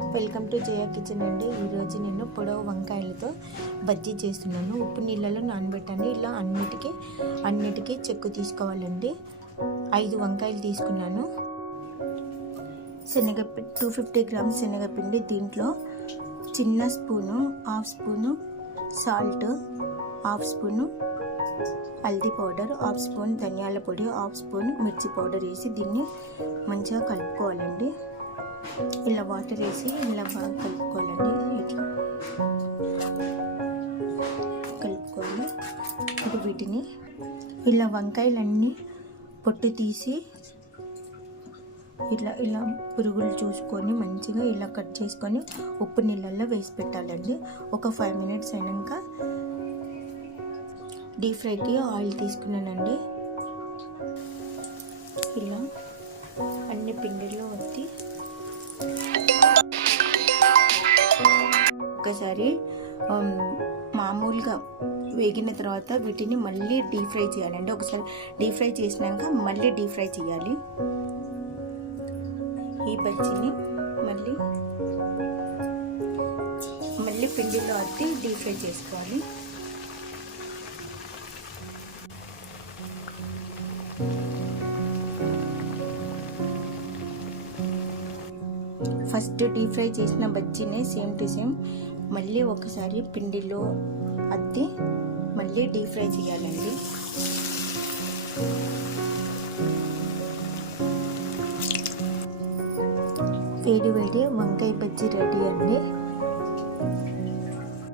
Welcome to Jaya kitchen అండి. ఈరోజు నేను పొడవు వంకాయలతో బజ్జీ చేస్తున్నాను. ఉప్పు నీళ్ళలో నానబెట్టాను. ఇలా అన్నిటికీ చెక్కు తీసుకోవాలండి. 5 వంకాయలు తీసుకున్నాను. శనగపిండి 250 గ్రామ్స్ శనగపిండి. దీంట్లో చిన్న spoon, half spoon salt, half spoon haldi powder, half spoon ధనియాల పొడి, హాఫ్ స్పూన్ మిర్చి పౌడర్ వేసి దీన్ని మంచిగా కలుపుకోవాలండి. ఇలా వాటర్ వేసి ఇలా బాగా కలుపుకోవాలండి. ఇట్లా కలుపుకోవాలి. ఇప్పుడు వీటిని ఇలా వంకాయలన్నీ పొట్టు తీసి ఇలా పురుగులు చూసుకొని మంచిగా ఇలా కట్ చేసుకొని ఉప్పు నీళ్ళల్లో వేసి పెట్టాలండి. ఒక 5 మినిట్స్ అయినాక డీప్ ఫ్రైకి ఆయిల్ తీసుకున్నానండి. ఇలా అన్ని పిండిలో వత్తి ఒకసారి మామూలుగా వేగిన తర్వాత వీటిని మళ్ళీ డీప్ ఫ్రై చేయాలండి. ఒకసారి డీప్ ఫ్రై చేసినాక మళ్ళీ డీప్ ఫ్రై చేయాలి. ఈ బజ్జీని మళ్ళీ పిండిలో అద్ది డీప్ ఫ్రై చేసుకోవాలి. ఫస్ట్ డీప్ ఫ్రై చేసిన బజ్జీని సేమ్ టు సేమ్ మళ్ళీ ఒకసారి పిండిలో అద్ది మళ్ళీ డీప్ ఫ్రై చేయాలండి. వేడి వంకాయ బజ్జీ రెడీ అండి.